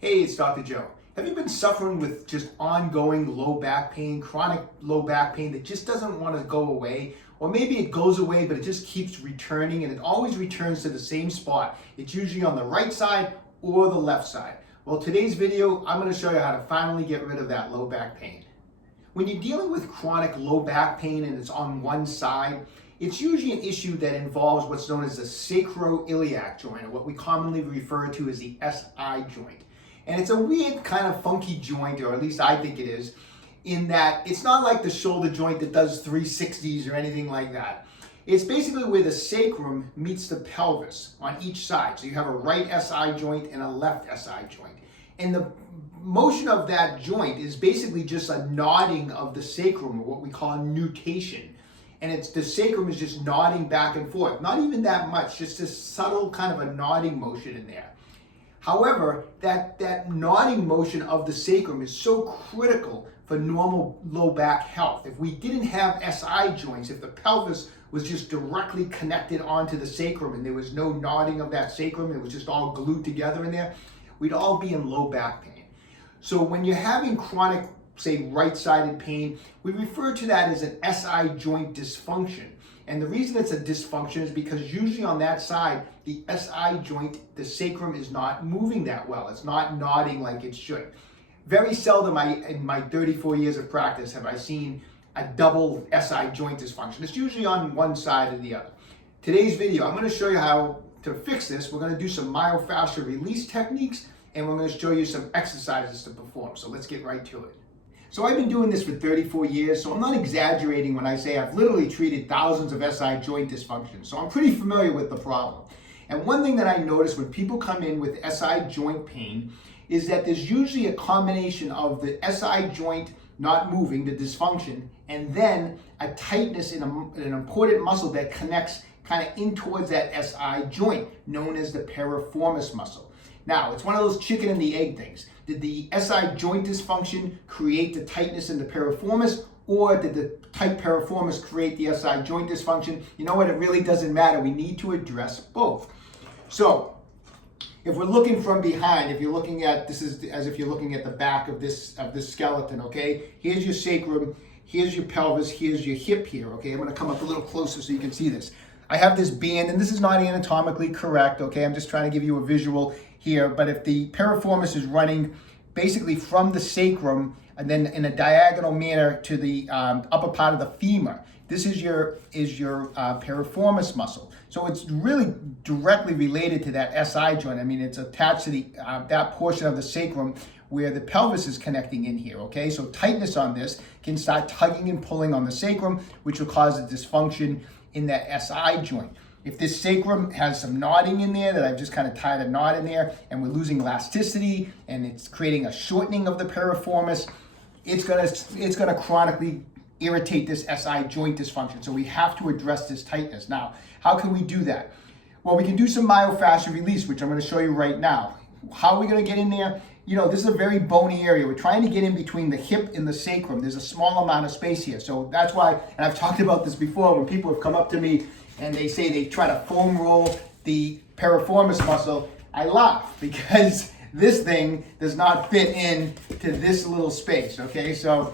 Hey, it's Dr. Joe. Have you been suffering with just ongoing low back pain, chronic low back pain that just doesn't want to go away? Or maybe it goes away, but it just keeps returning and it always returns to the same spot. It's usually on the right side or the left side. Well, today's video, I'm going to show you how to finally get rid of that low back pain. When you're dealing with chronic low back pain and it's on one side, it's usually an issue that involves what's known as the Sacro Iliac joint, or what we commonly refer to as the SI joint. And it's a weird kind of funky joint, or at least I think it is, in that it's not like the shoulder joint that does 360s or anything like that. It's basically where the sacrum meets the pelvis on each side. So you have a right SI joint and a left SI joint. And the motion of that joint is basically just a nodding of the sacrum, or what we call nutation. And it's the sacrum is just nodding back and forth. Not even that much, just this subtle kind of a nodding motion in there. However, that nodding motion of the sacrum is so critical for normal low back health. If we didn't have SI joints, if the pelvis was just directly connected onto the sacrum and there was no nodding of that sacrum, it was just all glued together in there, we'd all be in low back pain. So when you're having chronic, say, right-sided pain, we refer to that as an SI joint dysfunction. And the reason it's a dysfunction is because usually on that side, the SI joint, the sacrum is not moving that well. It's not nodding like it should. Very seldom in my 34 years of practice have I seen a double SI joint dysfunction. It's usually on one side or the other. Today's video, I'm going to show you how to fix this. We're going to do some myofascial release techniques, and we're going to show you some exercises to perform. So let's get right to it. So I've been doing this for 34 years, so I'm not exaggerating when I say I've literally treated thousands of SI joint dysfunctions. So I'm pretty familiar with the problem. And one thing that I notice when people come in with SI joint pain is that there's usually a combination of the SI joint not moving, the dysfunction, and then a tightness in an important muscle that connects kind of in towards that SI joint, known as the piriformis muscle. Now, it's one of those chicken and the egg things. Did the SI joint dysfunction create the tightness in the piriformis, or did the tight piriformis create the SI joint dysfunction? You know what, it really doesn't matter. We need to address both. So, if we're looking from behind, if you're looking at, this is as if you're looking at the back of this skeleton, okay? Here's your sacrum, here's your pelvis, here's your hip here, okay? I'm gonna come up a little closer so you can see this. I have this band, and this is not anatomically correct, okay? I'm just trying to give you a visual here, but if the piriformis is running basically from the sacrum and then in a diagonal manner to the upper part of the femur, this is your piriformis muscle. So it's really directly related to that SI joint. I mean, it's attached to that portion of the sacrum where the pelvis is connecting in here, okay? So tightness on this can start tugging and pulling on the sacrum, which will cause a dysfunction in that SI joint. If this sacrum has some nodding in there, that I've just kind of tied a knot in there, and we're losing elasticity, and it's creating a shortening of the piriformis, it's gonna chronically irritate this SI joint dysfunction. So we have to address this tightness. Now, how can we do that? Well, we can do some myofascial release, which I'm gonna show you right now. How are we gonna get in there? You know, this is a very bony area. We're trying to get in between the hip and the sacrum. There's a small amount of space here. So that's why, and I've talked about this before, when people have come up to me and they say they try to foam roll the piriformis muscle, I laugh because this thing does not fit in to this little space, okay? So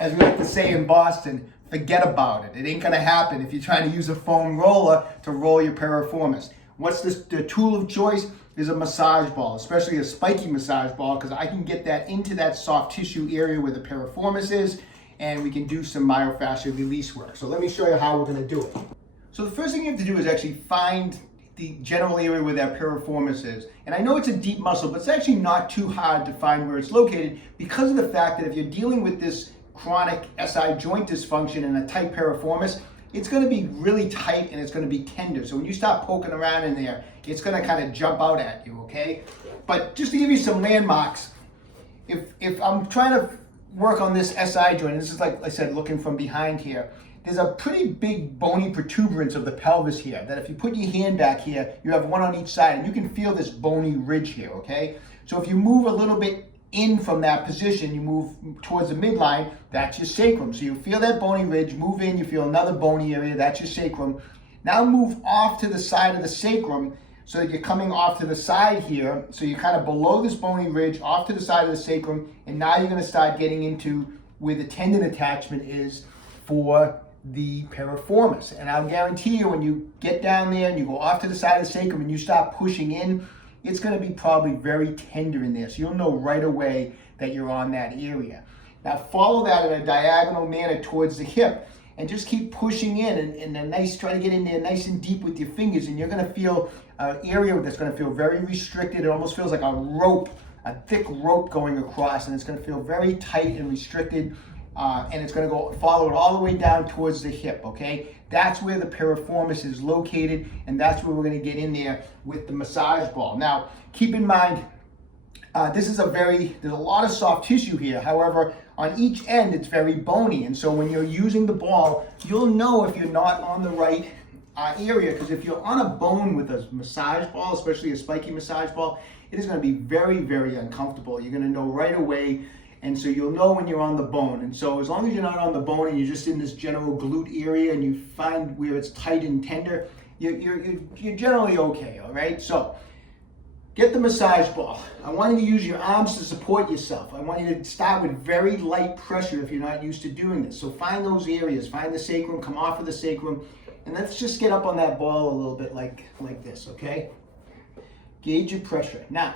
as we like to say in Boston, forget about it. It ain't gonna happen if you're trying to use a foam roller to roll your piriformis. What's the tool of choice? Is a massage ball, especially a spiky massage ball, because I can get that into that soft tissue area where the piriformis is, and we can do some myofascial release work. So let me show you how we're gonna do it. So the first thing you have to do is actually find the general area where that piriformis is. And I know it's a deep muscle, but it's actually not too hard to find where it's located because of the fact that if you're dealing with this chronic SI joint dysfunction and a tight piriformis, it's going to be really tight and it's going to be tender. So when you start poking around in there, it's going to kind of jump out at you, okay? But just to give you some landmarks, if I'm trying to work on this SI joint, this is like I said, looking from behind here, there's a pretty big bony protuberance of the pelvis here that if you put your hand back here, you have one on each side and you can feel this bony ridge here, okay? So if you move a little bit in from that position, you move towards the midline, that's your sacrum. So you feel that bony ridge, move in, you feel another bony area, that's your sacrum. Now move off to the side of the sacrum so that you're coming off to the side here. So you're kind of below this bony ridge, off to the side of the sacrum, and now you're going to start getting into where the tendon attachment is for the piriformis. And I'll guarantee you, when you get down there and you go off to the side of the sacrum and you start pushing in, it's going to be probably very tender in there. So you'll know right away that you're on that area. Now follow that in a diagonal manner towards the hip, and just keep pushing in a nice, try to get in there nice and deep with your fingers, and you're going to feel an area that's going to feel very restricted. It almost feels like a rope, a thick rope going across, and it's going to feel very tight and restricted, and it's going to go follow it all the way down towards the hip, okay? That's where the piriformis is located, and that's where we're going to get in there with the massage ball. Now, keep in mind, there's a lot of soft tissue here. However, on each end, it's very bony. And so when you're using the ball, you'll know if you're not on the right area, because if you're on a bone with a massage ball, especially a spiky massage ball, it is going to be very, very uncomfortable. You're going to know right away. And so you'll know when you're on the bone. And so as long as you're not on the bone and you're just in this general glute area and you find where it's tight and tender, you're generally okay, all right? So get the massage ball. I want you to use your arms to support yourself. I want you to start with very light pressure if you're not used to doing this. So find those areas, find the sacrum, come off of the sacrum, and let's just get up on that ball a little bit like this, okay? Gauge your pressure. Now,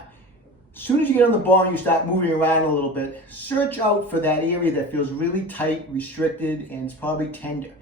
as soon as you get on the ball and you start moving around a little bit, search out for that area that feels really tight, restricted, and it's probably tender.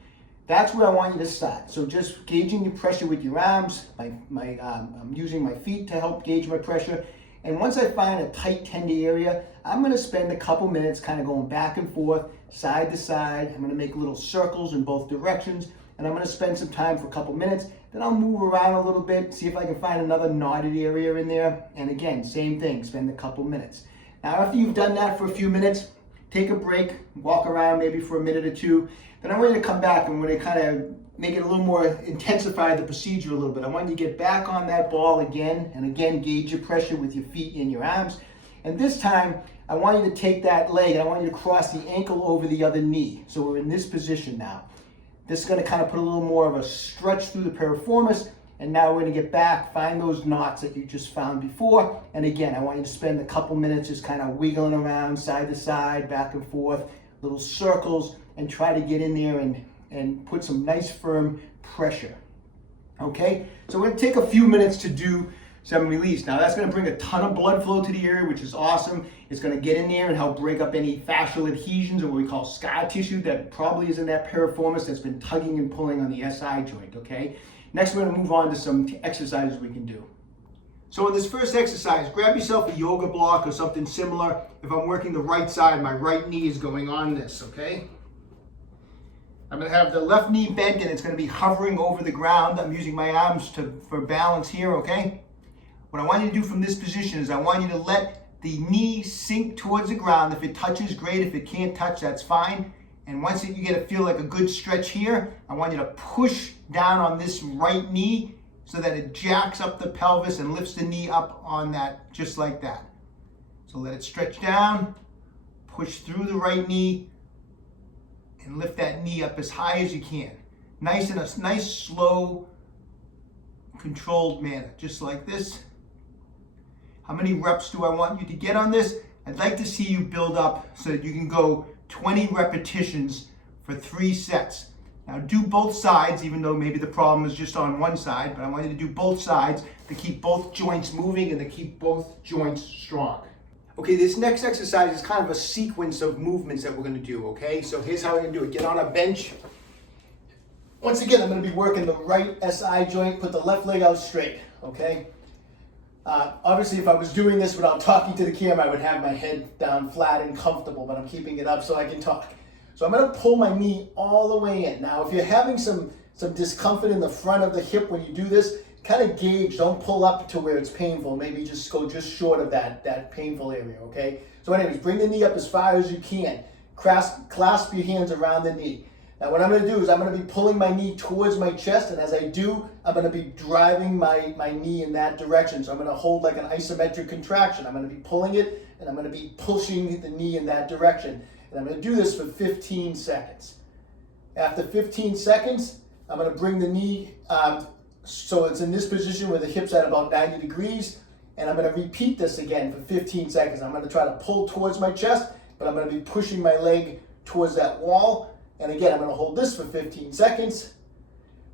That's where I want you to start. So just gauging your pressure with your arms. I'm using my feet to help gauge my pressure. And once I find a tight, tender area, I'm going to spend a couple minutes kind of going back and forth, side to side. I'm going to make little circles in both directions. And I'm going to spend some time for a couple minutes. Then I'll move around a little bit, see if I can find another knotted area in there. And again, same thing, spend a couple minutes. Now, after you've done that for a few minutes, take a break, walk around maybe for a minute or two. Then I want you to come back and we're going to kind of make it a little more, intensify the procedure a little bit. I want you to get back on that ball again, and again, gauge your pressure with your feet and your arms. And this time, I want you to take that leg and I want you to cross the ankle over the other knee. So we're in this position now. This is going to kind of put a little more of a stretch through the piriformis. And now we're going to get back, find those knots that you just found before. And again, I want you to spend a couple minutes just kind of wiggling around side to side, back and forth, little circles, and try to get in there and put some nice firm pressure. Okay, so we're going to take a few minutes to do some release. Now that's going to bring a ton of blood flow to the area, which is awesome. It's going to get in there and help break up any fascial adhesions, or what we call scar tissue that probably is in that piriformis that's been tugging and pulling on the SI joint, okay? Next, we're going to move on to some exercises we can do. So in this first exercise, grab yourself a yoga block or something similar. If I'm working the right side, my right knee is going on this, okay? I'm going to have the left knee bent and it's going to be hovering over the ground. I'm using my arms for balance here, okay? What I want you to do from this position is I want you to let the knee sink towards the ground. If it touches, great. If it can't touch, that's fine. And once you get to feel like a good stretch here, I want you to push down on this right knee so that it jacks up the pelvis and lifts the knee up on that, just like that. So let it stretch down, push through the right knee, and lift that knee up as high as you can. Nice in a nice, slow, controlled manner, just like this. How many reps do I want you to get on this? I'd like to see you build up so that you can go 20 repetitions for 3 sets. Now do both sides, even though maybe the problem is just on one side, but I want you to do both sides to keep both joints moving and to keep both joints strong. Okay, this next exercise is kind of a sequence of movements that we're going to do, okay? So here's how we're going to do it. Get on a bench. Once again, I'm going to be working the right SI joint. Put the left leg out straight, okay? Obviously, if I was doing this without talking to the camera, I would have my head down flat and comfortable, but I'm keeping it up so I can talk. So I'm going to pull my knee all the way in. Now, if you're having some discomfort in the front of the hip when you do this, kind of gauge, don't pull up to where it's painful. Maybe just go just short of that painful area, okay? So anyways, bring the knee up as far as you can. Clasp your hands around the knee. Now what I'm going to do is I'm going to be pulling my knee towards my chest, and as I do, I'm going to be driving my knee in that direction. So I'm going to hold like an isometric contraction. I'm going to be pulling it, and I'm going to be pushing the knee in that direction. And I'm going to do this for 15 seconds. After 15 seconds, I'm going to bring the knee So it's in this position where the hip's at about 90 degrees. And I'm going to repeat this again for 15 seconds. I'm going to try to pull towards my chest, but I'm going to be pushing my leg towards that wall. And again, I'm going to hold this for 15 seconds.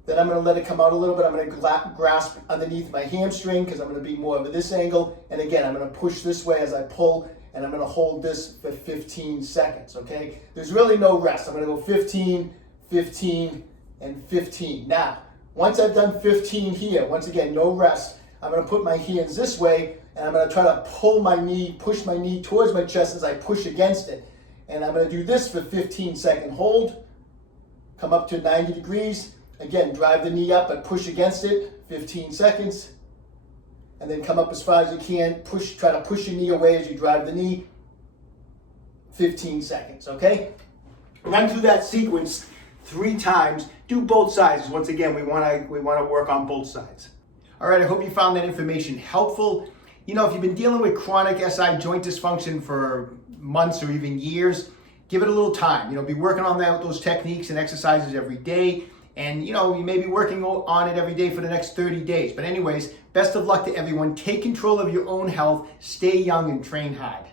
Then I'm going to let it come out a little bit. I'm going to grasp underneath my hamstring because I'm going to be more of this angle. And again, I'm going to push this way as I pull, and I'm going to hold this for 15 seconds, okay? There's really no rest. I'm going to go 15, 15, and 15. Now, once I've done 15 here, once again, no rest, I'm going to put my hands this way, and I'm going to try to pull my knee, push my knee towards my chest as I push against it. And I'm going to do this for 15-second hold. Come up to 90 degrees. Again, drive the knee up and push against it, 15 seconds. And then come up as far as you can. Try to push your knee away as you drive the knee, 15 seconds, okay? Run through that sequence 3 times. Do both sides. Once again, we want to work on both sides. All right, I hope you found that information helpful. You know, if you've been dealing with chronic SI joint dysfunction for months or even years, give it a little time. You know, be working on those techniques and exercises every day. And, you know, you may be working on it every day for the next 30 days. But anyways, best of luck to everyone. Take control of your own health. Stay young and train hard.